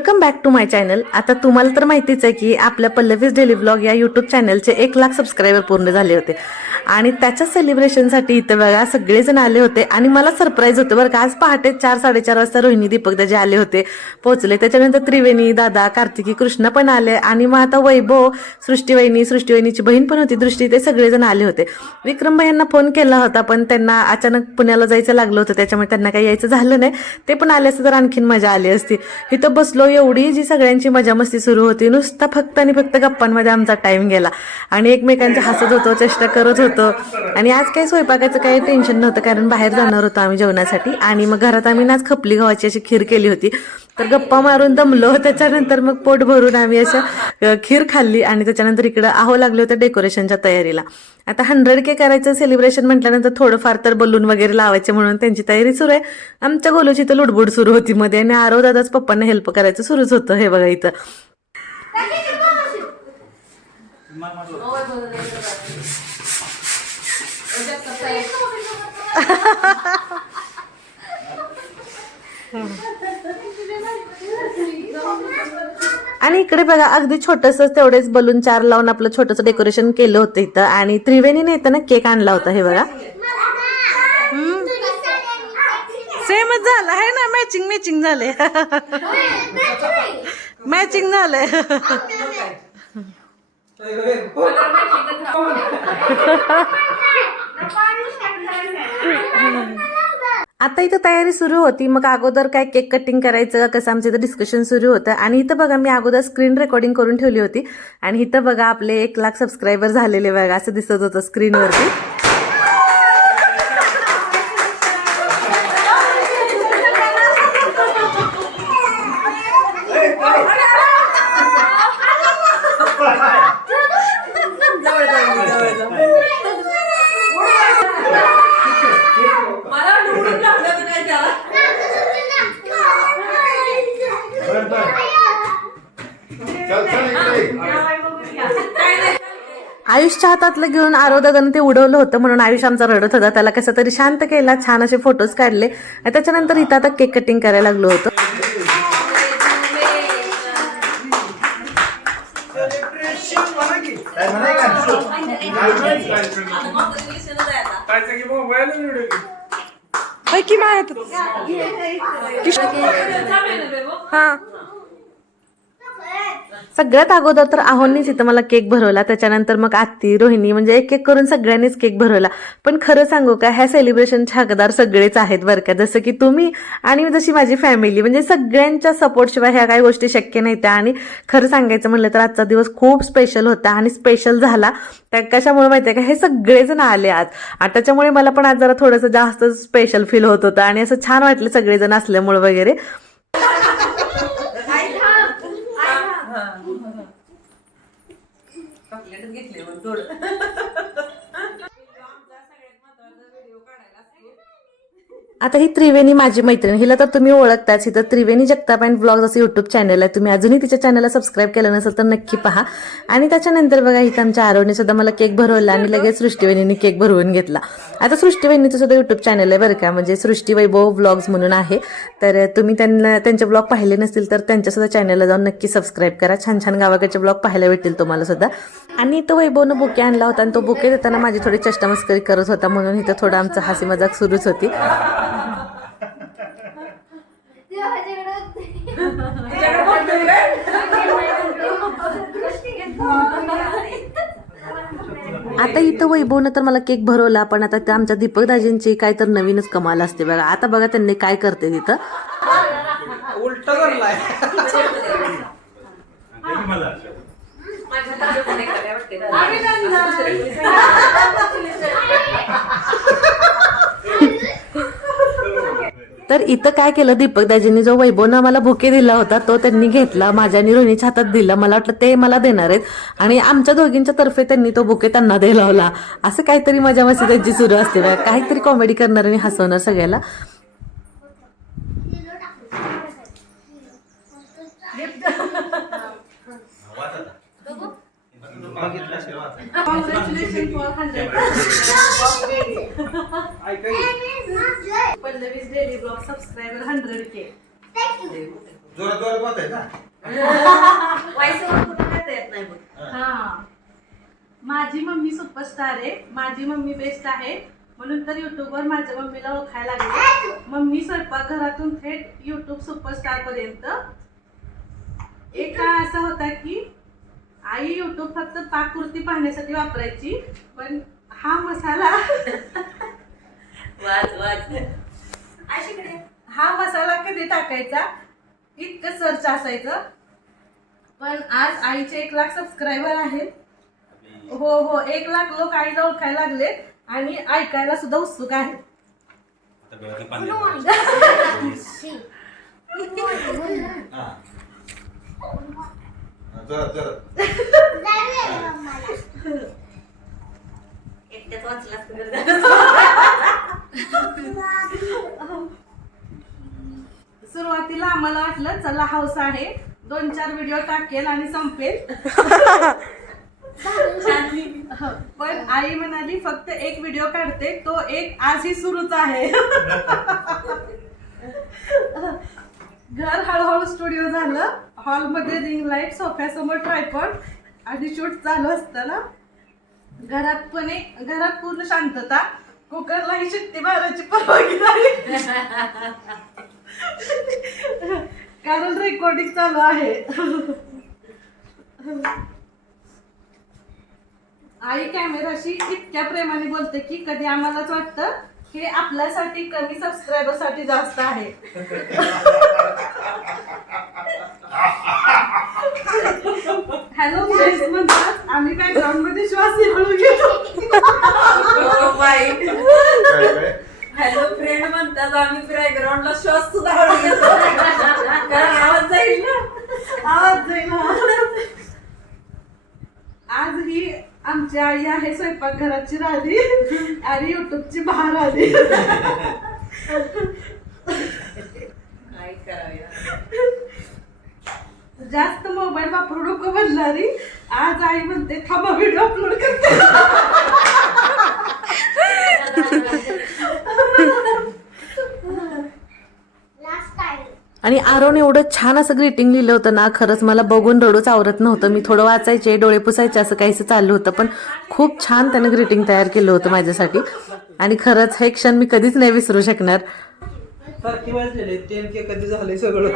Welcome back to my channel आता तुम्हाला तर माहितीच आहे की आपल्या पल्लवीज डेली ब्लॉग या यूट्यूब चॅनलचे एक लाख सबस्क्रायबर पूर्ण झाले होते. आणि त्याच्या सेलिब्रेशनसाठी इथं बघा सगळेजण आले होते. आणि मला सरप्राईज होतं बरं का आज पहाटे चार साडेचार वाजता रोहिणी दीपक त्याचे आले होते. पोहोचले. त्याच्यानंतर त्रिवेणी दादा कार्तिकी कृष्ण पण आले. आणि मग आता वैभव सृष्टीवहिनी सृष्टीवहिनीची बहीण पण होती. दृष्टी ते सगळेजण आले होते. विक्रम भाईंना फोन केला होता पण त्यांना अचानक पुण्याला जायचं लागलं होतं. त्याच्यामुळे त्यांना काही यायचं झालं नाही. ते पण आले असते तर आणखीन मजा आली असती. इथं बसलो एवढी जी सगळ्यांची मजा मस्ती सुरू होती नुसता फक्त आणि फक्त गप्पांमध्ये आमचा टाइम गेला. आणि एकमेकांच्या हसत होतो चेष्टा करत होतो. आणि आज काही स्वयंपाकाचं काही टेन्शन नव्हतं कारण बाहेर जाणार होतो आम्ही जेवणासाठी. आणि मग घरात आम्ही ना आज खपली गव्हाची अशी खीर केली होती. तर गप्पा मारून दमलो. त्याच्यानंतर मग पोट भरून आम्ही असं खीर खाल्ली. आणि त्याच्यानंतर इकडं आहो लागले होते डेकोरेशनच्या तयारीला. आता हंड्रेड के करायचं सेलिब्रेशन म्हटल्यानंतर थोडंफार तर बलून वगैरे लावायचे म्हणून त्यांची तयारी सुरू आहे. आमच्या गोलूची तर लुडबुड सुरू होती मध्ये. आणि आरो दादाच पप्पांना हेल्प करायचं सुरूच होतं हे बघा इथं. आणि इकडे बघा अगदी छोटस तेवढेच बलून चार लावून आपलं छोटस डेकोरेशन केलं होतं इथं आणि त्रिवेणीने येतं ना केक आणला होता हे बघा सेमच झालं आहे ना मॅचिंग मॅचिंग झाले मॅचिंग झालंय आता इथं तयारी सुरू होती. मग अगोदर काय केक कटिंग करायचं कसं आमचं इथं डिस्कशन सुरू होतं. आणि इथं बघा मी अगोदर स्क्रीन रेकॉर्डिंग करून ठेवली होती. आणि इथं बघा आपले एक लाख सबस्क्रायबर झालेले बघा असं दिसत होतं स्क्रीनवरती मला निवडून लागलं तर काय त्याला चल चल इकडे आयुषच्या हातातलं घेऊन आरोदादानं ते उडवलं होतं म्हणून आयुष आमचा रडत होता. त्याला कसं तरी शांत केला छान असे फोटोज काढले. आणि त्याच्यानंतर इथं आता केक कटिंग करायला लागलो होतं. की हा. सगळ्यात अगोदर तर आहोंनीच इथं मला केक भरवला. त्याच्यानंतर मग आत्ती रोहिणी म्हणजे एक एक करून सगळ्यांनीच केक भरवला. पण खरं सांगू का ह्या सेलिब्रेशनच्या हकदार सगळेच आहेत बरं का. जसं की तुम्ही आणि जशी माझी फॅमिली म्हणजे सगळ्यांच्या सपोर्टशिवाय ह्या काही गोष्टी शक्य नाही त्या. आणि खरं सांगायचं म्हणलं तर आजचा दिवस खूप स्पेशल होता आणि स्पेशल झाला. त्या कशामुळे माहिती आहे का हे सगळेजण आले आज. आणि त्याच्यामुळे मला पण आज जरा थोडंसं जास्त स्पेशल फील होत होतं आणि असं छान वाटलं सगळेजण असल्यामुळे वगैरे. चॉकलेट घेतले मग थोडं आता ही त्रिवेणी माझी मैत्रीण हिला तर तुम्ही ओळखताच. हिथं त्रिवेणी जगताप अँड ब्लॉग्स असं युट्यूब चॅनल आहे. तुम्ही अजूनही तिच्या चॅनलला सबस्क्राईब केलं नसेल तर नक्की पहा. आणि त्याच्यानंतर बघा इथं आमच्या आरोने सुद्धा मला केक भरवला आणि लगेच सृष्टीवेणीने केक भरवून घेतला. आता सृष्टीवहिनीचं सुद्धा युट्यूब चॅनल आहे बरं का. म्हणजे सृष्टी वैभव ब्लॉग्स म्हणून आहे. तर तुम्ही त्यांना त्यांचे ब्लॉग पाहिले नसतील तर त्यांच्यासुद्धा चॅनलला जाऊन नक्की सबस्क्राईब करा. छान छान गावाकडचे ब्लॉग पाहायला भेटतील तुम्हाला सुद्धा. आणि तो वैभवनं बुके आणला होता आणि तो बुके देताना माझी थोडी चष्टामस्करी करत होता म्हणून इथं थोडं आमचं हसी मजाक सुरूच होती. आता इथं वैभवनं तर मला केक भरवला पण आता त्या आमच्या दीपक दाजींची काय तर नवीनच कमाल असते बघा. आता बघा त्यांनी काय करते तिथं. उलट धरलाय तर इथं काय केलं दीपक दाजींनी जो वैभवनं मला बुके दिला होता तो त्यांनी घेतला माझ्या आणि रोहिणीच्या हातात दिला. मला वाटलं ते मला देणार आहेत. आणि आमच्या दोघींच्या तर्फे त्यांनी तो बुके त्यांना दिलावला. असं काहीतरी मजा मस्ती त्यांची सुरू असते बघा. काहीतरी कॉमेडी करणार आणि हसवणार सगळ्याला. Congratulations for 100. ऐका की. Pallavi's daily blog subscriber 100k. जोरात जोरात बोलताय ना येत नाही मग हा. माझी मम्मी सुपरस्टार आहे. माझी मम्मी बेस्ट आहे. म्हणून तर युट्यूबवर माझ्या मम्मीला ओळखायला लागले. मम्मी स्वयंपाक घरातून थेट युट्यूब सुपरस्टार पर्यंत. एक काळ असा होता की आई युट्यूब फक्त पाककृती पाहण्यासाठी वापरायची पण हा मसाला. वाच वाच आशीकडे. हा मसाला कधी टाकायचा? इतकं सर्च असायचं. पण आज आईचे एक लाख सबस्क्रायबर आहेत. हो हो एक लाख लोक आईला ओळखायला लागले आणि ऐकायला सुद्धा उत्सुक आहेत. सुरुवातीला आम्हाला वाटलं चला हाऊस आहे. दोन चार व्हिडिओ टाकेल आणि संपेल. पण आई म्हणाली फक्त एक व्हिडिओ काढते. तो एक आजही सुरूच आहे. घर हळूहळू स्टुडिओ झालं. हॉलमध्ये रिंग लाइट सोफ्यासमोर ट्रायपॉड आणि शूट चालू असताना घरात पण एक घरात पूर्ण शांतता. कुकरलाही शिट्टी मारायची परवानगी झाली कारण रेकॉर्डिंग चालू आहे. आई कॅमेराशी इतक्या प्रेमाने बोलते की कधी आम्हालाच वाटतं हे आपल्यासाठी कमी सबस्क्रायबरसाठी जास्त आहे. हॅलो फ्रेंड्स म्हणतात आम्ही बॅकग्राऊंडमध्ये श्वास हळू घेतो. हॅलो फ्रेंड म्हणतात आम्ही बॅकग्राऊंडला श्वास सुद्धा हळू घेतो. कारण आवाज जाईल ना. आवाज जाईल हा. आज ही आमची आई आहे स्वयंपाक घराची राहिली आणि युट्यूबची बाहेर आली. काय करावे. जास्त मोबाईल वापरू नको म्हणणारी. आज आई म्हणते थांबा व्हिडिओ अपलोड करते. आणि आरोन एवढं छान असं ग्रीटिंग लिहिलं होतं ना खरंच मला बघून रडूच आवरत नव्हतं. मी थोडं वाचायचे डोळे पुसायचे असं काहीसं चाललं होतं. पण खूप छान त्यानं ग्रीटिंग तयार केलं होतं माझ्यासाठी. आणि खरंच हे क्षण मी कधीच नाही विसरू शकणार. कधी झाले सगळं.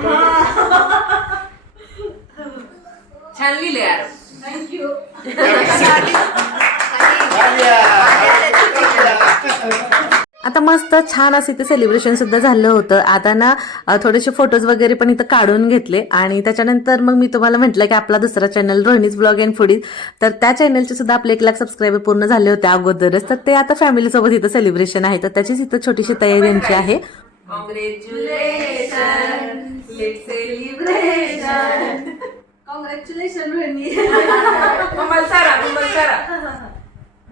छान लिहिले यार. थँक्यू. आता मस्त छान असं इथे सेलिब्रेशन सुद्धा झालं होतं. आता ना थोडेसे फोटोज वगैरे पण इथं काढून घेतले. आणि त्याच्यानंतर मग मी तुम्हाला म्हटलं की आपला दुसरा channel Rohini's blog and foodies तर त्या चॅनलचे सुद्धा आपले एक लाख सबस्क्रायबर पूर्ण झाले होते अगोदरच. तर ते आता फॅमिली सोबत इथं सेलिब्रेशन आहे. तर त्याचीच इथं छोटीशी तयारी यांची आहे. कॉंग्रॅच्युलेशन लेट सेलिब्रेशन कॉंग्रॅच्युलेशन मम्माला सारा मम्माला सारा.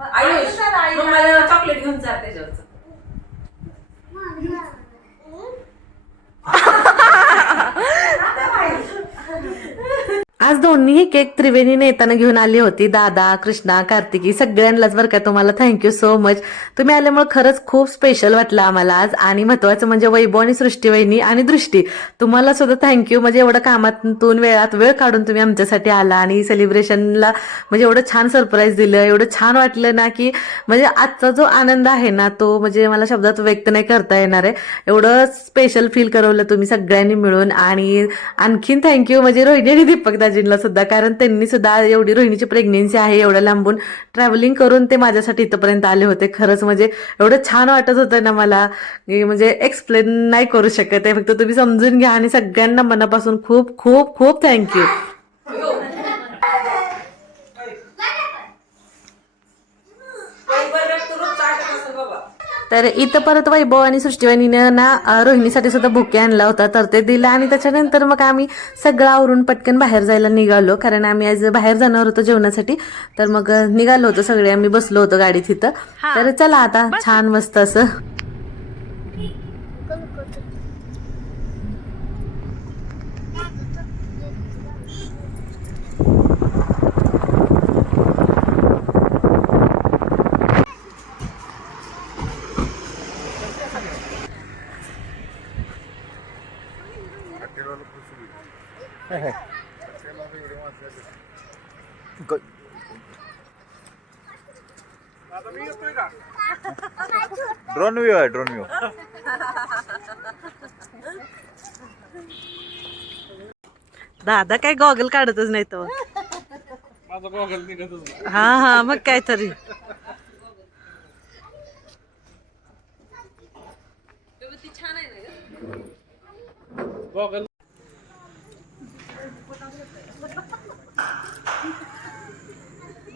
आयुष मम्माला चॉकलेट घेऊन जा त्याच्यावरचं. आज दोन्ही केक त्रिवेणीने येताना घेऊन आली होती. दादा कृष्णा कार्तिकी सगळ्यांनाच बरं का तुम्हाला. थँक्यू सो मच तुम्ही आल्यामुळे खरंच खूप स्पेशल वाटलं आम्हाला आज. आणि महत्वाचं म्हणजे वैभव आणि सृष्टी वहिनी आणि दृष्टी. तुम्हाला सुद्धा थँक्यू म्हणजे एवढं कामातून वेळात वेळ काढून तुम्ही आमच्यासाठी आला आणि सेलिब्रेशनला म्हणजे एवढं छान सरप्राईज दिलं. एवढं छान वाटलं ना की म्हणजे आजचा जो आनंद आहे ना तो म्हणजे मला शब्दात व्यक्त नाही करता येणार आहे. एवढं स्पेशल फील करवलं तुम्ही सगळ्यांनी मिळून. आणि आणखीन थँक्यू म्हणजे रोहिणी आणि दीपक दाजींना सुद्धा कारण त्यांनी सुद्धा एवढी रोहिणीची प्रेग्नेन्सी आहे एवढं लांबून ट्रॅव्हलिंग करून ते माझ्यासाठी इथंपर्यंत आले होते. खरंच म्हणजे एवढं छान वाटत होतं ना मला की म्हणजे एक्सप्लेन नाही करू शकत आहे. फक्त तुम्ही समजून घ्या आणि सगळ्यांना मनापासून खूप खूप खूप थँक्यू तर इथं परत वैभव आणि सृष्टीवाणीनं ना रोहिणीसाठी सुद्धा बुके आणला होता. तर ते दिलं आणि त्याच्यानंतर मग आम्ही सगळं आवरून पटकन बाहेर जायला निघालो. कारण आम्ही आज बाहेर जाणार होतो जेवणासाठी. तर मग निघालो होतो सगळे. आम्ही बसलो होतो गाडीत इथं. तर चला आता छान मस्त असं. ड्रोन व्ह्यू आहे ड्रोन व्ह्यू दादा काय गॉगल काढतच नाही तो. हा हा मग काय तरी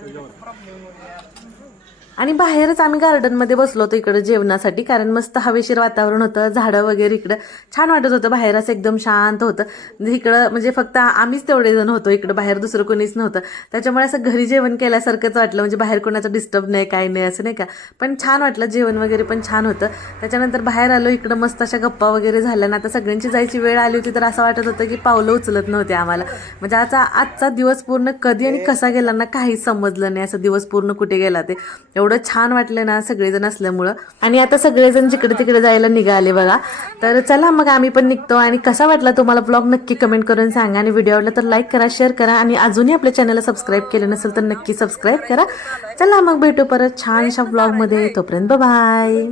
그렇죠. आणि बाहेरच आम्ही गार्डनमध्ये बसलो होतो इकडे जेवणासाठी कारण मस्त हवेशीर वातावरण होतं झाडं वगैरे इकडं छान वाटत होतं. बाहेर असं एकदम शांत होतं. इकडं म्हणजे फक्त आम्हीच तेवढे जण होतो इकडं बाहेर दुसरं कोणीच नव्हतं. त्याच्यामुळे असं घरी जेवण केल्यासारखंच वाटलं म्हणजे बाहेर कोणाचं डिस्टर्ब नाही काय नाही असं नाही का? पण छान वाटलं जेवण वगैरे पण छान होतं. त्याच्यानंतर बाहेर आलो इकडं मस्त अशा गप्पा वगैरे झाल्या. ना आता सगळ्यांची जायची वेळ आली होती तर असं वाटत होतं की पावलं उचलत नव्हते आम्हाला. म्हणजे आजचा आजचा दिवस पूर्ण कधी आणि कसा गेला ना काहीच समजलं नाही असं दिवस पूर्ण कुठे गेला ते. एवढं छान वाटलं ना सगळेजण असल्यामुळं. आणि आता सगळेजण जिकडे तिकडे जायला निघाले बघा. तर चला मग आम्ही पण निघतो. आणि कसा वाटला तुम्हाला ब्लॉग नक्की कमेंट करून सांगा. आणि व्हिडिओ आवडला तर लाईक करा शेअर करा. आणि अजूनही आपल्या चॅनलला सबस्क्राईब केलं नसेल तर नक्की सबस्क्राईब करा. चला मग भेटू परत छानशा ब्लॉगमध्ये तोपर्यंत बाय